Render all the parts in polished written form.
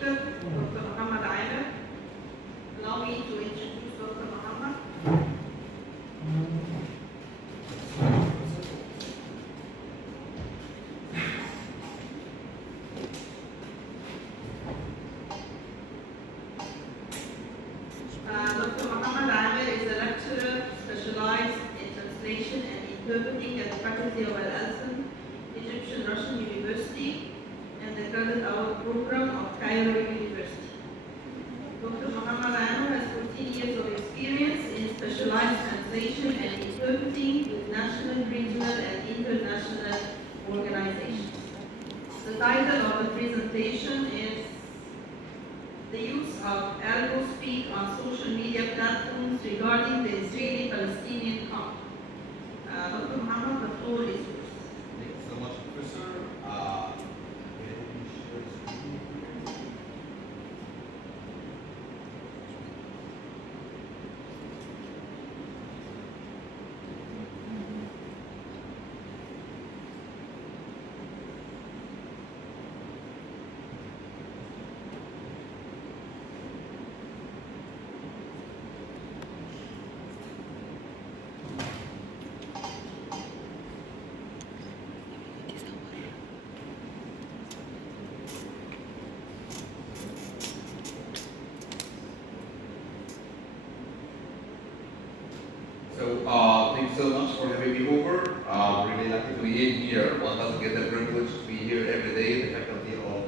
speaker, Dr. Muhammad Amer. Allow me to introduce Dr. Muhammad. Dr. Muhammad Amer is a lecturer specialized in translation and interpreting at the Faculty of Al-Alsan, Egyptian Russian University, and the Credit Hour program of Cairo University. Dr. Muhammad Amer has 14 years of experience in specialized translation and interpreting with national, regional, and international organizations. The title of the presentation is The Use of Arabic Speak on Social Media Platforms Regarding the Israeli-Palestinian Conflict. Dr. Muhammad, the floor is yours. Thank you so much, Professor. Thank you so much for having me over. Really lucky to be in here. One doesn't get the privilege to be here every day. The faculty of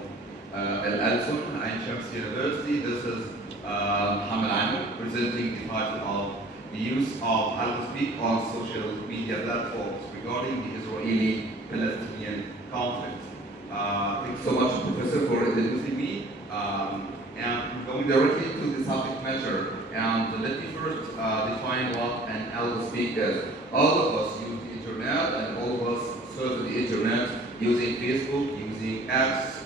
Al-Alsan, Ain Shams University. This is Muhammad Amer presenting the title of The Use of Arabic Speak on Social Media Platforms Regarding the Israeli-Palestinian Conflict. Thank you so much, Professor, for introducing me. And going directly to the subject matter. And let me first define what an Arabic Speak is. All of us use the internet, and all of us surf the internet using Facebook, using apps,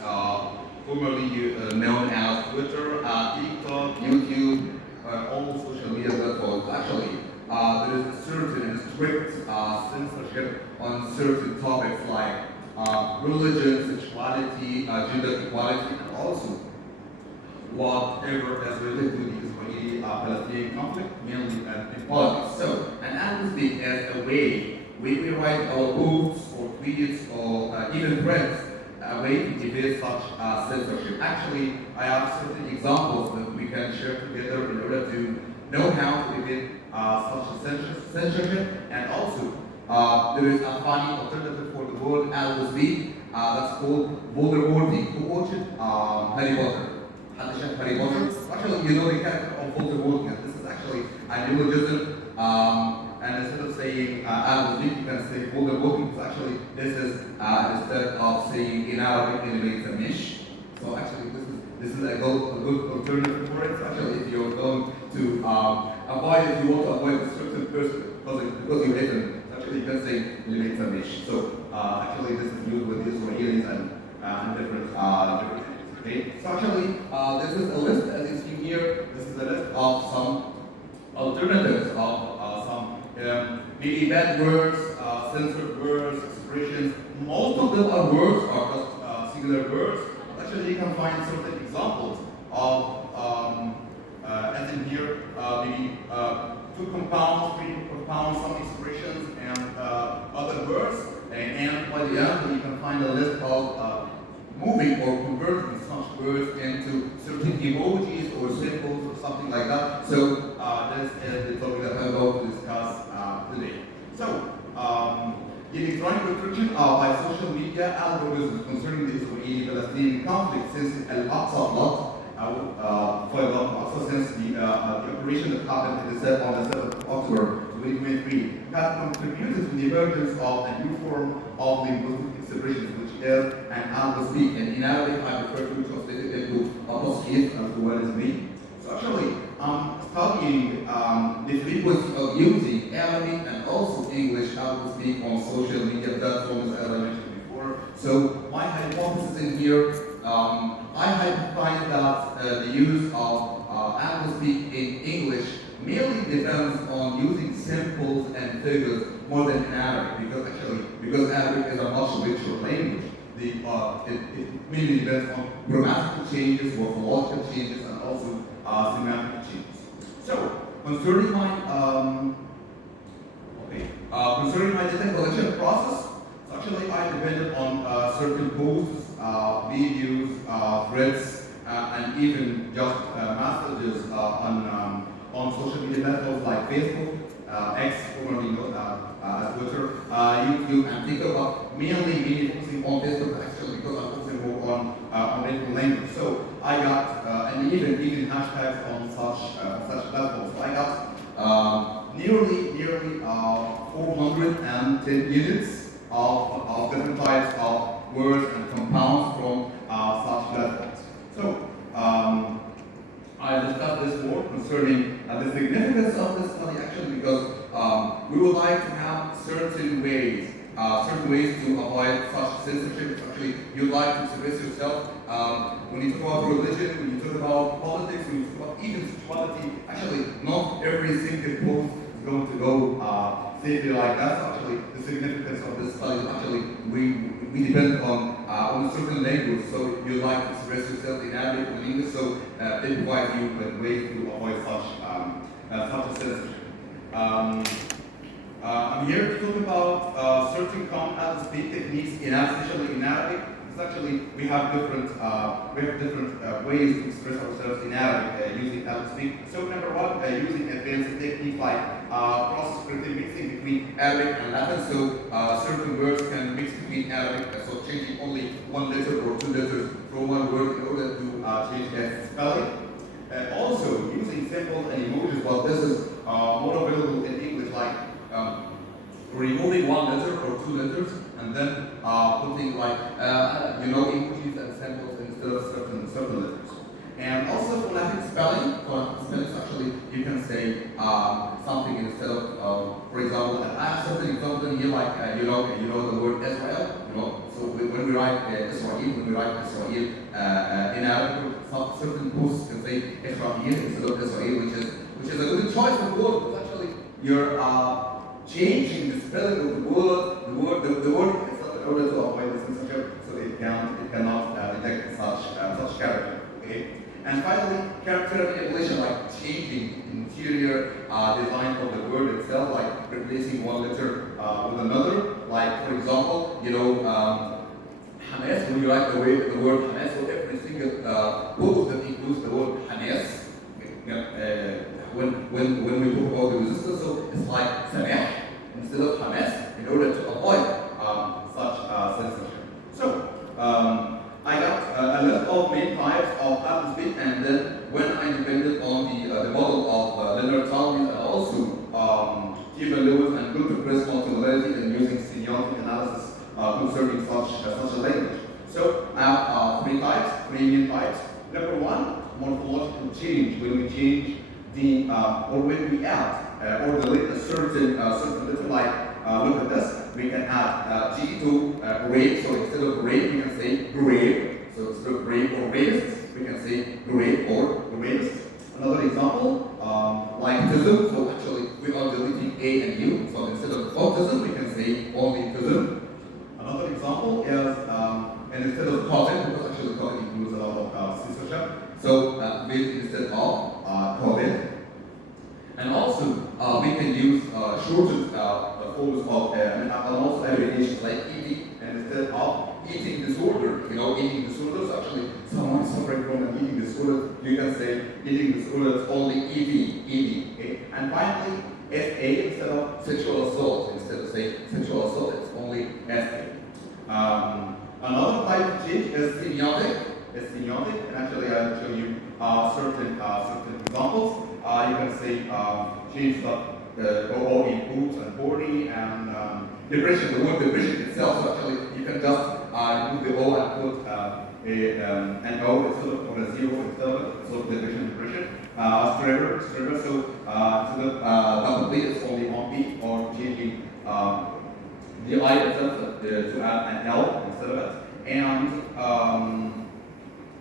formerly known as Twitter, TikTok, YouTube, all social media platforms. Actually, there is a certain and strict censorship on certain topics like religion, sexuality, gender equality, and also whatever is related to the Israeli-Palestinian conflict, mainly in politics. So, an Arabic Speak is a way we write our books or tweets or even threads a way to evade such censorship. Actually, I have certain examples that we can share together in order to know how to evade such censorship. And also, there is a funny alternative for the word Arabic Speak that's called Voldemorting. Who watched Harry Potter? Harry Potter. Actually, you know the character of Voldemort. This is actually a neologism. And instead of saying Arabic Speak, you can say Voldemort. Because actually, this is instead of saying in Arabic, it makes a mish. So actually, this is a good alternative for it. So actually, if you're going to avoid, if you want to avoid a certain person because you hate them, actually you can say makes a mish. So actually, this is used with the Israelis and different. Okay. So actually, this is a list, as you see here. This is a list of some alternatives of some maybe bad words, censored words, expressions. Most of them are words, are just singular words. Actually, you can find certain examples of, as in here, maybe 2 compounds, 3 compounds, some expressions, and other words. And by the end, you can find a list of moving or converting such words into certain emojis or symbols or something like that. So this is the topic that I'm going to discuss today. So the electronic restriction by social media algorithms concerning the Israeli-Palestinian conflict since Al-Aqsa plot, since the operation that happened on the 7th of October 2023 has contributed to the emergence of a new form of linguistic expressions, which is an Arabic Speak. And in Arabic, I prefer to translate it into Tasheed as to what is mean. So actually, studying the frequency of using Arabic and also English Arabic Speak on social media platforms, as I mentioned before. So my hypothesis in here, I hypothesize that the use of Arabic Speak in English mainly depends on using symbols and figures more than in Arabic, because Arabic is a much richer language. It mainly depends on grammatical changes, morphological changes, and also semantic changes. So, concerning my concerning my data collection process, so actually I depended on certain posts, videos, threads, and even just messages on social media platforms like Facebook, X, formerly known as Twitter, YouTube, and TikTok, mainly focusing on Facebook actually because I'm focusing more on regional language. So I got and even hashtags on such platforms. So I got nearly 410 units of different types of words and compounds from such platforms. So I discussed this more concerning the significance of this study actually because we would like to have certain ways to avoid such censorship. Actually, you'd like to express yourself when you talk about religion, when you talk about politics, when you talk about even sexuality. Actually, not every single post is going to go safely like that. So actually, the significance of this study is actually we depend on a certain language. So you like to express yourself in Arabic or in English. So it provides you with ways to avoid such a censorship. I'm here to talk about certain common out-of-speak techniques especially in Arabic. Because actually we have different ways to express ourselves in Arabic using out-of-speak. So number one, using advanced techniques like cross-descriptive mixing between Arabic and Latin. So certain words can mix between Arabic, so changing only one letter or two letters from one word in order to change its spelling. Also using symbols and emojis, but this is more available in English, like removing one letter or two letters and then putting like emojis and symbols instead of certain letters. And also phonetic spelling. Phonetic spelling actually you can say something instead of for example, I have certain example here like the word Israel. So when we write Israel, in Arabic, some certain posts can say Israel instead of Israel, which is a good choice of word because actually you're changing the spelling of the word itself in order to avoid the censorship, so it cannot detect such character. Okay. And finally, character manipulation, like changing interior design of the word itself, like replacing one letter with another. Like for example, Hamas. When you write the word Hamas, so every single post that includes the word Hamas. When we talk about the resistance, so it's like Sameh instead of Hamas in order to avoid such censorship. So I got a list of main types of out-of-speak, and then when I depended on the model of Leonard Talbot and also Stephen Lewis and Gunther Press multimodality and using semiotic analysis concerning such a language. So I have three main types. Number one, morphological change, when we change or when we add or delete a certain letter, like look at this, we can add G to rape, so instead of rape we can say grave, so instead of rape or rapist, we can say grave or rapist. Another example, like autism, so actually we are deleting A and U, so instead of autism we can say only autism. Another example is, and instead of COVID, because actually COVID includes a lot of censorship, so with instead of COVID. And also, we can use shortened forms of, and also abbreviations like ED, and instead of eating disorder, eating disorders, actually, someone suffering from an eating disorder, you can say eating disorder is only ED, okay? And finally, SA instead of sexual assault, instead of saying sexual assault, it's only SA. Another type of change is semiotic. And actually I'll show you certain examples. You can say change the O in oops and horny, and depression. The word depression itself, so actually you can just remove the O and put an O instead of, or a zero instead of, so depression. Struggle, so instead of double B, it's only one B, or changing the I itself to add an L instead of it. And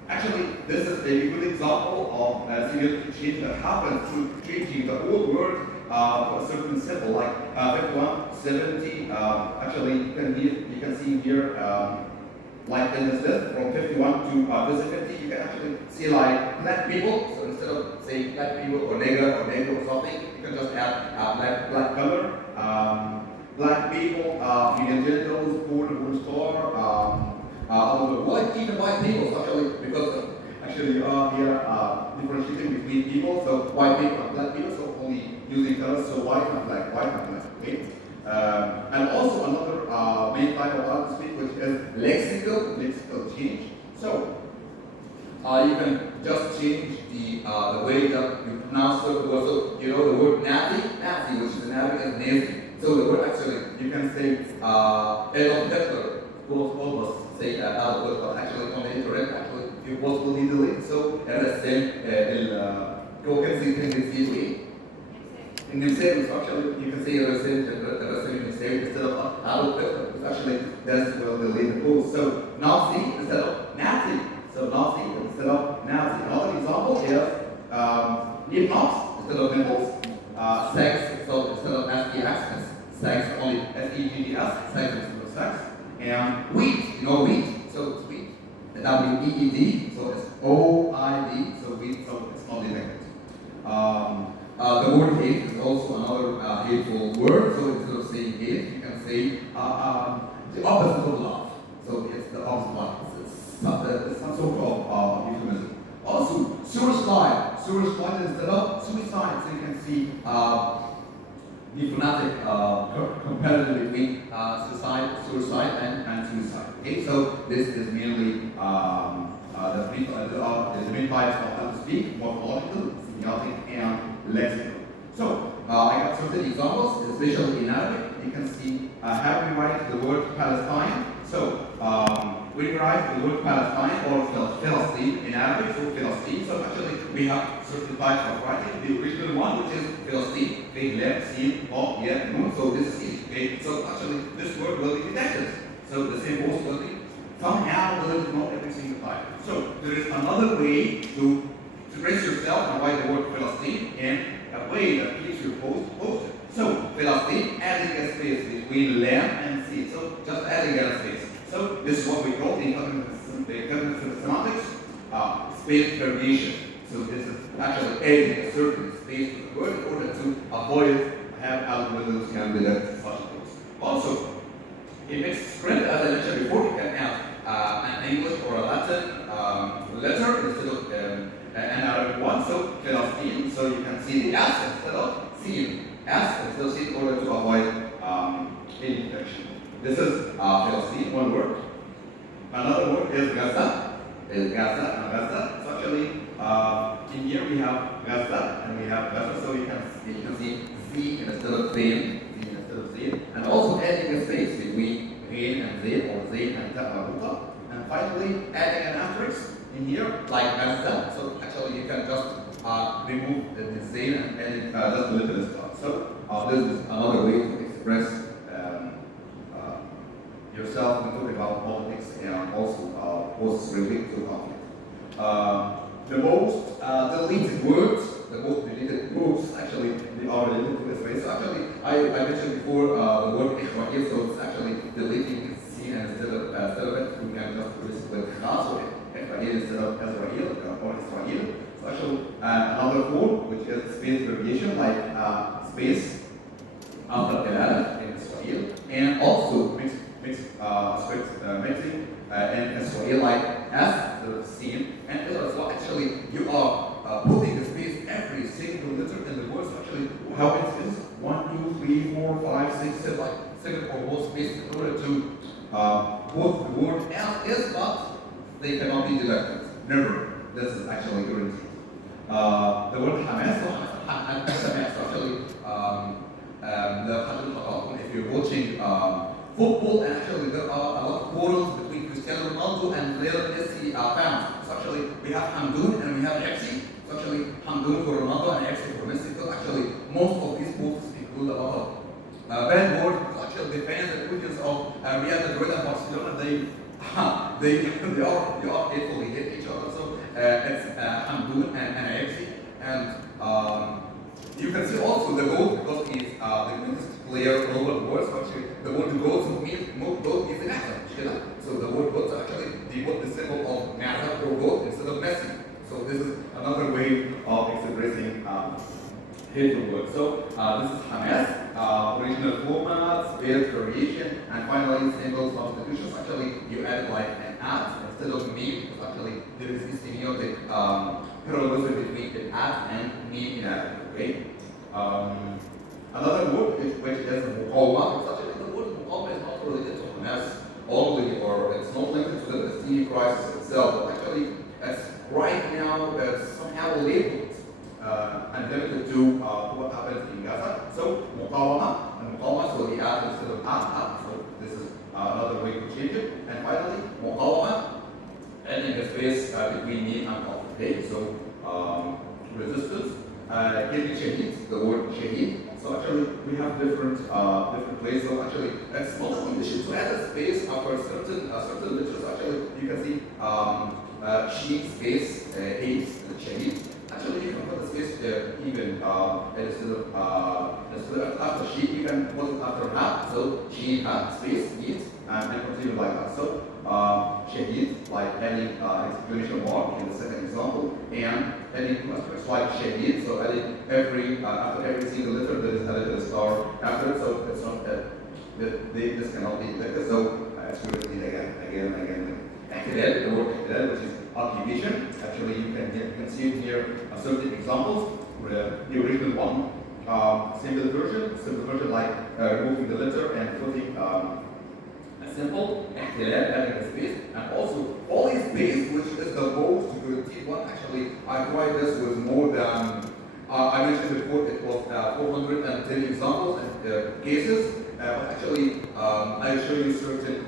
actually, this is a good example of a semiotic change that happens through changing the whole word to a certain symbol, like 51, 70. Actually, you can see here like in this list from 51 to 50, you can actually see like black people. So instead of saying black people or negro or something, you can just add black color. Black people, female genitals, porn star, even white people actually, because actually you are here differentiating between people. So white people and black people, so only using colors, so white and black, okay? And also another main type of art speak, which is lexical change. So you can just change the way that you pronounce certain words. So you know the word Nazi, which is in Arabic is Nazi. So the word actually, you can say Adolf Hitler. All of us say Adolf Hitler, but actually on the internet, actually it was legally. So RSM, tendency in the same actually, you can say RSM instead of Adolf Hitler. It's actually that's well the later post. So Nazi instead of Nazi. So Nazi instead of Nazi. Another example is nip-nops instead of nipples. Sex, so instead of S-E-X, it's sex only S-E-G-D-S, sex instead of sex. And wheat, you know wheat, so it's wheat. W-E-E-D, so it's O-I-D, so wheat, so it's not elected. The word hate is also another hateful word, so instead of saying hate, you can say the opposite of love. So it's the opposite of love. It's some sort of euphemism. Also, suicide instead of suicide, so you can see the phonetic comparison between suicide and suicide. Okay, so this is mainly the main types of how to speak: morphological, semiotic, and lexical. So I got certain examples, especially in Arabic. You can see how we write the word Palestine. So when you write the word Palestine or Philistine in Arabic, so Philistine. So actually we have certain types of writing. The original one, which is Philistine, big left, sin, oh, yeah, no. So this is easy. Okay. So actually this word will be detected. So the same voice will be somehow will know every single time. So there is another way to express yourself and write the word Philistine in a way that keeps your post posted. So Philistine, adding a space between lam and sin. So just adding a space. So this is what we call the cognitive semantics space variation. So this is actually adding a certain space to the word in order to avoid have algorithms can detect such things. Also, it makes spread, as I mentioned before, you can add an English or a Latin letter instead of an Arabic one. So Philistine, so you can see the S instead of sin. S instead of sin in order to avoid any detection. This is Philistine, one word. Another word is Gaza. Gaza. So actually, in here we have Gaza and we have Gaza. So you can see Z instead of Zain, and also adding a space between Zain and Zain or Zain and Tabaruta. And finally, adding an asterisk in here like Gaza. So actually, you can just remove the Zain and add it just a little stuff. So this is another way to express yourself when talking about politics and also posts related to conflict. The most deleted words actually they are related to this way. So actually, I mentioned before the word Israel, so it's actually deleting C instead of it. We can just replace it with Kha, so Israel instead of Israel or Israel. So actually, another form which is space variation like space after Al in Israel, and also mixing in Israel like S instead of C. And so actually, you are putting the space every single letter in the word. So actually, how it is 1, 2, 3, 4, 5, 6, 7, like 7 or more spaces in order to put the word as is, but they cannot be deducted. Never. This is actually guaranteed. The word Hamas, so actually, if you're watching football, and actually there are a lot of quarrels between Cristiano Ronaldo and Lionel Messi fans. So actually, we have Hamdoun and we have Hepsi. So actually, Hamdoun for Ronaldo and Hepsi for Messi. So actually, most of these posts include a lot of bad words. Because actually, the fans and audience of Real Madrid and Barcelona, they are equally hit each other. So it's Hamdoun and Hepsi. And you can see also the GOAT because he's the greatest player in all the world. So actually, the word GOAT means GOAT is an accent. So the word GOAT actually hidden word. So this is Hamas, original formats, various variation, and finally single substitutions. Actually, you add like an at instead of me, because actually there is this semiotic parallelism between the at and me in Arabic. Okay. Another word which is muqawma, because actually the word muqawma is not related to Hamas only, or it's not linked to the Palestinian crisis itself, but actually it's right now it's somehow labeled and limited to what happens in Gaza. So muqawama, and muqawama, so the at instead of at, so this is another way to change it. And finally, muqawama, adding a space between me and Allah. Okay, so resistance. Killing shaheed, the word shaheed. So actually, we have different ways. So actually, it's not a condition to add a space after certain letters. Actually, you can see sheen space hate shaheed. Actually, you can put the space even instead of after sheet, you can put it after ha. So sheen ha space heat and continue like that. So shaheed, like adding exclamation mark in the second example, and adding clusters like shaheed. So adding after every single letter there is added a star after it. So it's not this cannot be detected. So it's repeated again. احتلال, the word احتلال, which is occupation. Actually, you can see it here certain examples. The original one, simple version like removing the letter and putting a symbol, احتلال, adding a space, and also only space, which is the most guaranteed one. Actually, I tried this with more than I mentioned before. It was 410 examples and cases. But actually, I'll show you certain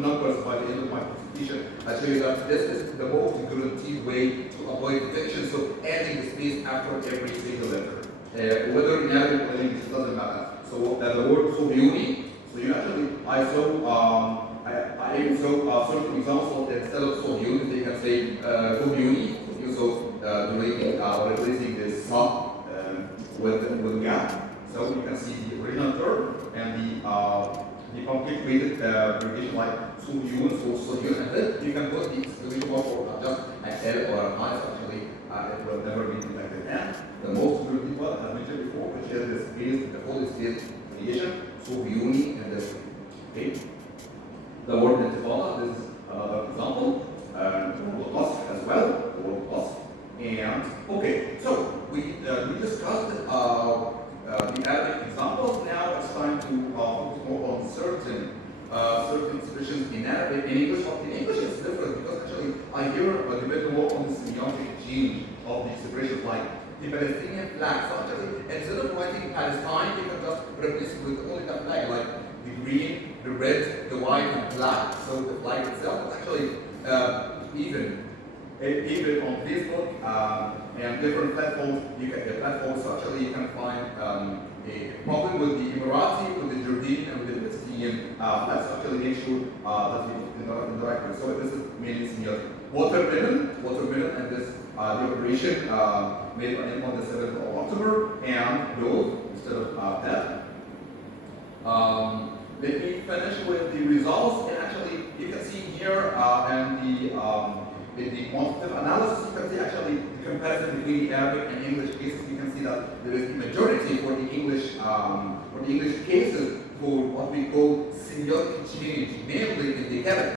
numbers by the end of my presentation. I'll show you that this is the most guaranteed way to avoid detection. So adding the space after every single letter, whether in Arabic or English, it doesn't matter. So the word sobiuni. So you actually, I even saw certain examples instead of sobiuni, they can say sobiuni. So replacing this sa with gap. So you can see the original term and the complicated variation like sohyun, and then you can put the exclamation mark for just an L or an I. So actually, it will never be detected. And the most guaranteed one, as mentioned before, which is the space, the whole space variation, sohyuni and this. Okay. The word intifada, this is another example. The word qasf as well. The word qasf. And okay, so we discussed the Arabic examples. Now it's time to focus more on certain expressions in Arabic. In English, but in English it's different because actually I hear a debate more on the semiotic change of the expressions like the Palestinian flag. So actually, instead of writing Palestine, you can just replace it with only the flag, like the green, the red, the white, and black. So the flag itself is actually even on Facebook and different platforms, so actually you can find a problem with the Emirati, with the Jordanian, and with the Palestinian. Let's actually make sure that we in the right way. So this is mainly semiotic. Watermelon, and this the operation made on the 7th of October, and dove instead of that. Let me finish with the results, and actually you can see here in the quantitative analysis, you can see actually the comparison between the Arabic and English cases. You can see that there is a majority for the English cases for what we call semiotic change, mainly in the category.